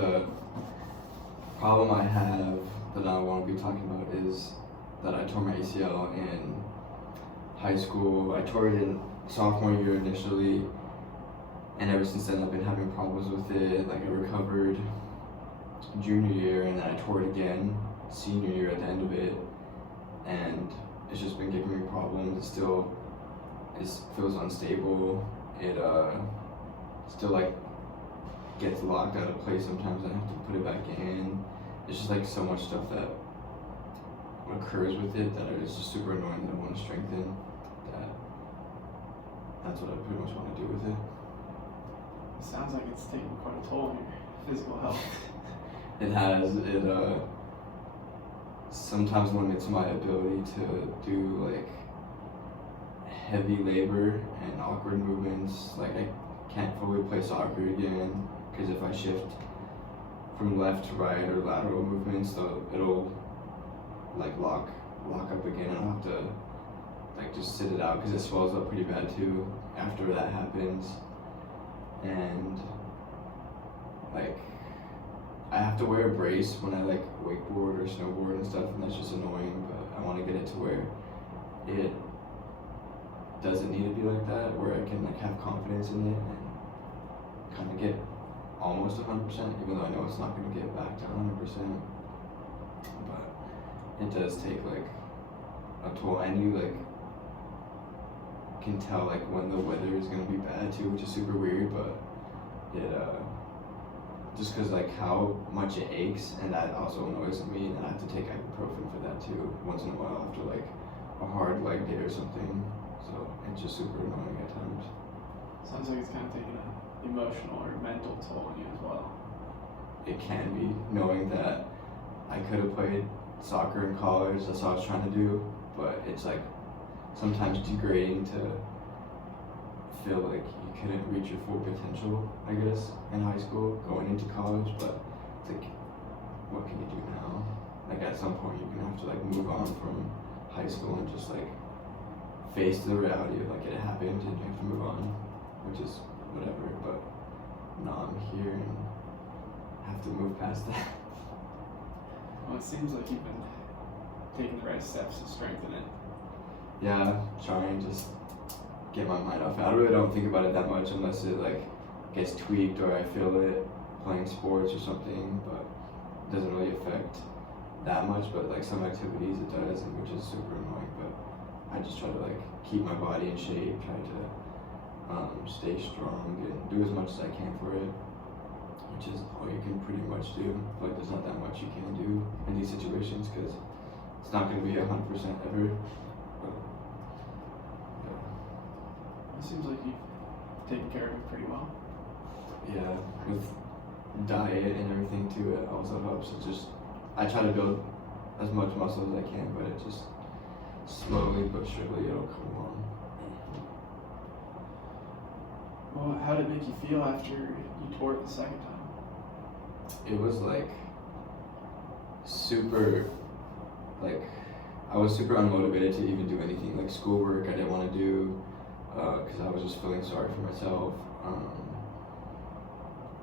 the problem I have that I want to be talking about is that I tore my ACL in high school. I tore it in sophomore year initially, and ever since then I've been having problems with it. Like I recovered junior year, and then I tore it again senior year at the end of it, and it's just been giving me problems. It feels unstable. It still like gets locked out of place sometimes. I have to put it back in. It's just like so much stuff that occurs with it that is just super annoying that I want to strengthen. That's what I pretty much want to do with it. It sounds like it's taking quite a toll on your physical health. It has. It sometimes limits my ability to do like heavy labor and awkward movements. Like I can't fully play soccer again because if I shift from left to right or lateral movements, it'll like lock up again. I'll have to like just sit it out because it swells up pretty bad too after that happens. And like I have to wear a brace when I like wakeboard or snowboard and stuff, and that's just annoying, but I want to get it to where it doesn't need to be like that, where I can like have confidence in it and kind of get almost 100%, even though I know it's not going to get back to 100%. But it does take like a toll, and you like can tell like when the weather is going to be bad too, which is super weird, but it just because like how much it aches, and that also annoys me, and I have to take ibuprofen for that too once in a while after like a hard leg day or something. So it's just super annoying at times. Sounds like it's kind of taking an emotional or mental toll on you as well. It can be, knowing that I could have played soccer in college, that's what I was trying to do, but it's like sometimes degrading to feel like you couldn't reach your full potential, I guess, in high school, going into college, but it's like, what can you do now? Like at some point you're gonna have to like move on from high school and just like face the reality of like it happened and you have to move on, which is whatever, but now I'm here and have to move past that. Well, it seems like you've been taking the right steps to strengthen it. Yeah, trying just get my mind off it. I really don't think about it that much unless it like gets tweaked or I feel it playing sports or something, but it doesn't really affect that much, but like some activities it does, and which is super annoying, but I just try to like keep my body in shape, try to stay strong and do as much as I can for it, which is all you can pretty much do. Like there's not that much you can do in these situations because it's not going to be 100% ever. But, It seems like you've taken care of it pretty well. yeah, with diet and everything too, it also helps. It just, I try to build as much muscle as I can, but it just slowly but surely it'll come along. Well, how did it make you feel after you tore it the second time? It was like super, like I was super unmotivated to even do anything like schoolwork. I didn't want to do because I was just feeling sorry for myself.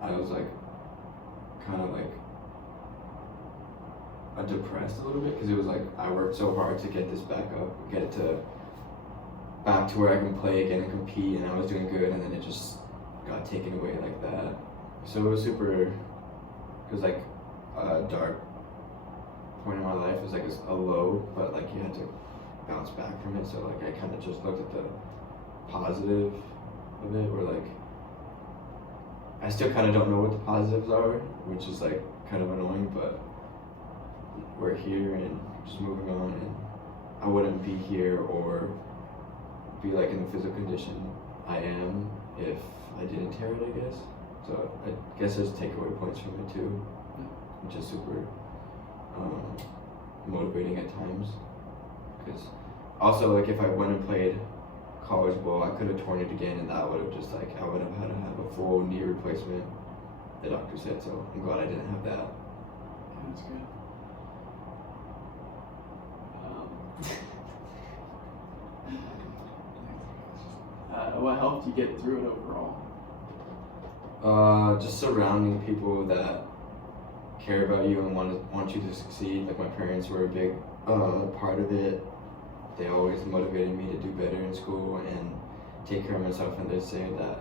I was like kind of like depressed a little bit because it was like I worked so hard to get this back up, get it to back to where I can play again and compete, and I was doing good, and then it just got taken away like that. So it was super, it was like a dark point in my life. It was like a low, but like you had to bounce back from it. So like I kind of just looked at the positive of it, where like I still kind of don't know what the positives are, which is like kind of annoying, but we're here and just moving on, and I wouldn't be here or be like in the physical condition I am if I didn't tear it, I guess. So I guess there's takeaway points from it too, which is super motivating at times. Because also like if I went and played college ball, I could have torn it again, and that would have just like I would have had to have a full knee replacement, the doctor said. So I'm glad I didn't have that. Yeah, that's good. What helped you get through it overall? Just surrounding people that care about you and want you to succeed. Like my parents were a big part of it. They always motivated me to do better in school and take care of myself, and they say that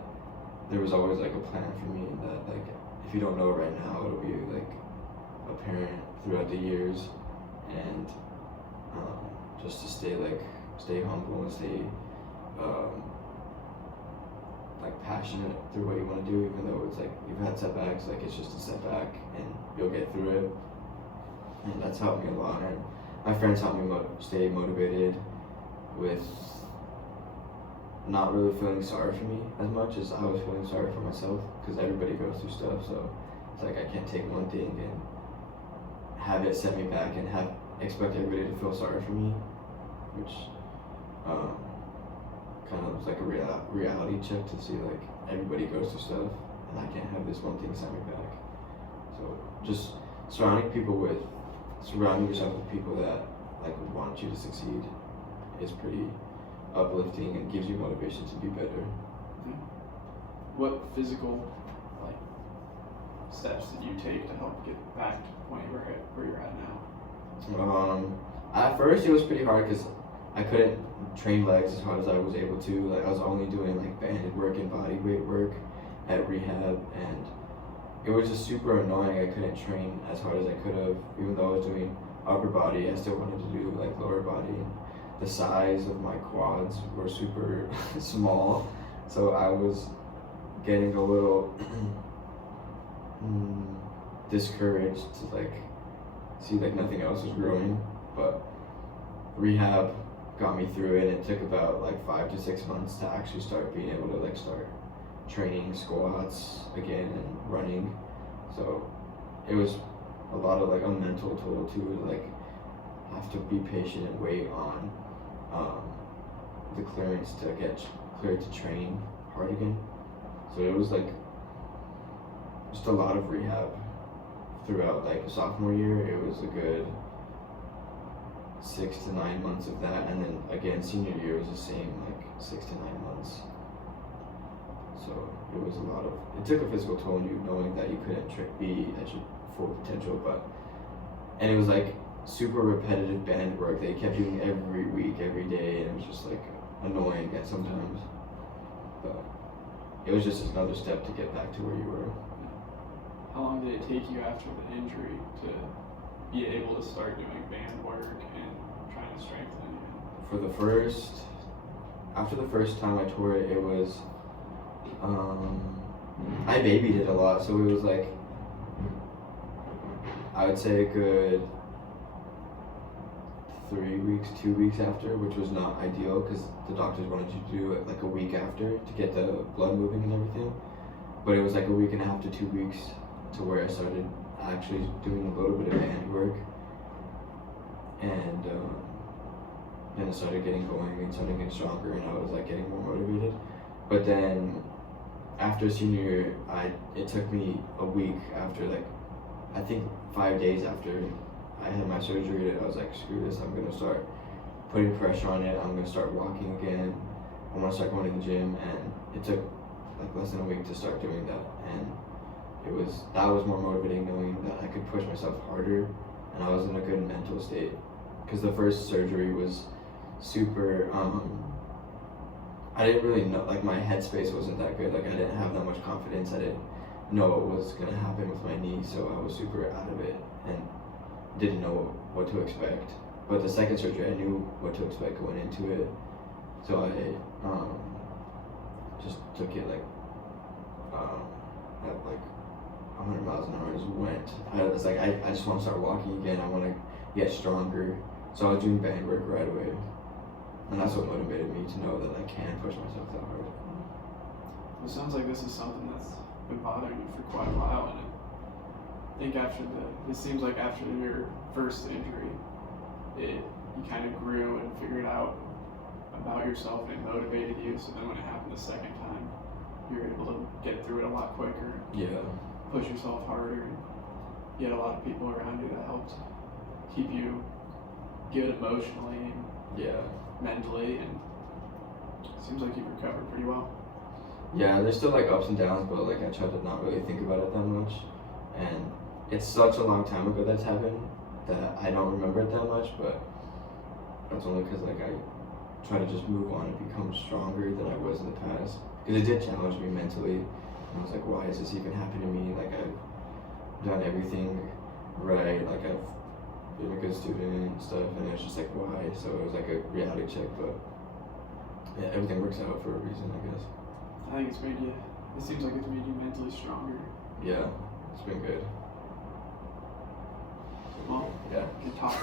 there was always like a plan for me, that like if you don't know right now, it'll be like apparent throughout the years, and just to stay humble and stay like passionate through what you want to do, even though it's like you've had setbacks. Like it's just a setback and you'll get through it, and that's helped me a lot. And my friends helped me stay motivated with not really feeling sorry for me as much as I was feeling sorry for myself, because everybody goes through stuff. So it's like I can't take one thing and have it set me back and expect everybody to feel sorry for me, which kind of was like a reality check to see like everybody goes through stuff and I can't have this one thing set me back. So just surrounding yourself with people that like would want you to succeed is pretty uplifting and gives you motivation to be better. What physical like steps did you take to help get back to the point where you're at now? At first it was pretty hard because I couldn't train legs as hard as I was able to. Like I was only doing like banded work and body weight work at rehab, and it was just super annoying. I couldn't train as hard as I could have, even though I was doing upper body. I still wanted to do like lower body. The size of my quads were super small, so I was getting a little discouraged to like see like nothing else was growing. But rehab got me through it. It took about like 5 to 6 months to actually start being able to like start training squats again and running. So it was a lot of like a mental toll too, to like have to be patient and wait on the clearance to get cleared to train hard again. So it was like just a lot of rehab throughout like sophomore year. It was a good 6 to 9 months of that, and then again senior year was the same, like 6 to 9 months. So it was it took a physical toll on you, knowing that you couldn't be at your full potential. And it was like super repetitive band work that you kept doing every week, every day, and it was just like annoying at sometimes. But it was just another step to get back to where you were. How long did it take you after the injury to be able to start doing band work and trying to strengthen again? After the first time I tore it, it was, I babied it a lot, so it was like, I would say a good 3 weeks, 2 weeks after, which was not ideal because the doctors wanted you to do it like a week after to get the blood moving and everything. But it was like a week and a half to 2 weeks to where I started actually doing a little bit of band work, and then it started getting going and started getting stronger, and I was like getting more motivated. But then after senior year, it took me a week after, like I think 5 days after I had my surgery, that I was like, screw this, I'm gonna start putting pressure on it. I'm gonna start walking again. I want to start going to the gym, and it took like less than a week to start doing that, and that was more motivating, knowing that I could push myself harder and I was in a good mental state. Because the first surgery was super, I didn't really know, like my headspace wasn't that good. Like I didn't have that much confidence. I didn't know what was gonna happen with my knee, so I was super out of it and didn't know what to expect. But the second surgery, I knew what to expect going into it, so I just took it like at like 100 miles an hour. I just went. I was like, I just want to start walking again. I want to get stronger. So I was doing band work right away, and that's what motivated me to know that I can push myself that hard. Well, it sounds like this is something that's been bothering you for quite a while, and I think it seems like after your first injury, you kind of grew and figured out about yourself, and it motivated you. So then when it happened the second time, you were able to get through it a lot quicker. Yeah. Push yourself harder. And you had a lot of people around you that helped keep you good emotionally and mentally, and it seems like you've recovered pretty well. Yeah, there's still like ups and downs, but like I try to not really think about it that much, and it's such a long time ago that's happened that I don't remember it that much, but that's only because like I try to just move on and become stronger than I was in the past. Because it did challenge me mentally. And I was like, why is this even happening to me? Like I've done everything right. Like I've been a good student and stuff, and it's just like why? So it was like a reality check, but yeah, everything works out for a reason, I guess. I think it's made you. It seems like it's made you mentally stronger. Yeah, it's been good. Well, Yeah. good talk.